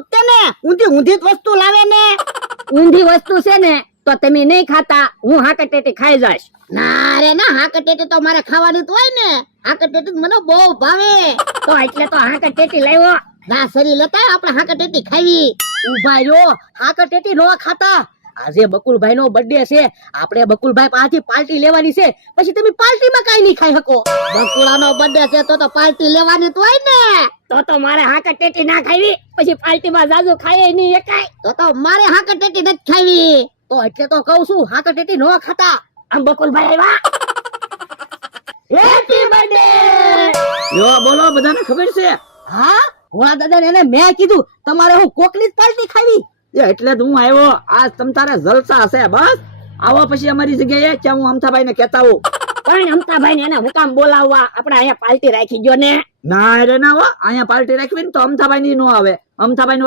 જ તે ને ઊંધી ઊંધી જ વસ્તુ લાવે ને ઊંધી વસ્તુ છે ને તો તમે નહીં ખાતા, હું હાકટેટી ખાઈ જાશ. ના રે ના હાકટેટી તો મારે ખાવાની તો હોય ને હાકટેટી મને બહુ ભાવે તો એટલે તો હાકટેટી લાવ્યો. ના સરી લેતા આપણે હાકટેટી ખાવી ઉભા રહ્યો, હાકટેટી નો ખાતા. આજે બકુલભાઈ નો બર્થડે છે, આપણે બકુલભાઈ પાસેથી પાર્ટી લેવાની છે, પછી તમે પાર્ટીમાં કાઈ નહીં ખાઈ શકો. બકુલાનો બર્થડે છે તો પાર્ટી લેવાની તો હોય ને તો મારે હાકટેટી ના ખાવી, પછી પાર્ટીમાં જાજુ ખાય નહીં એકાય. તો મારે હાકટેટી નથી ખાવી તો એટલે તો કહું છું હાકટેટી નો ખાતા. આમ બકુલભાઈ આવ્યા. Happy birthday. યો બોલો, બધાને ખબર છે? હા, ભોળા દાદા એને મેં કીધું તમારે હું કોકની જ પાર્ટી ખાવી. એટલે જ હું આવ્યો. આજ તમ તારે જલસા હશે. બસ આવો પછી અમારી જગ્યાએ, ક્યાં હું અમથાભાઈ ને કહેતા હોઉં. પણ અમતાભાઈ ને એના હુકામ બોલાવવા, આપણે અહીંયા પાર્ટી રાખી ગયો ને. ના રે ના હો, અહીંયા પાર્ટી રાખવી ને તો અમથાભાઈ ની નો આવે. અમથાભાઈ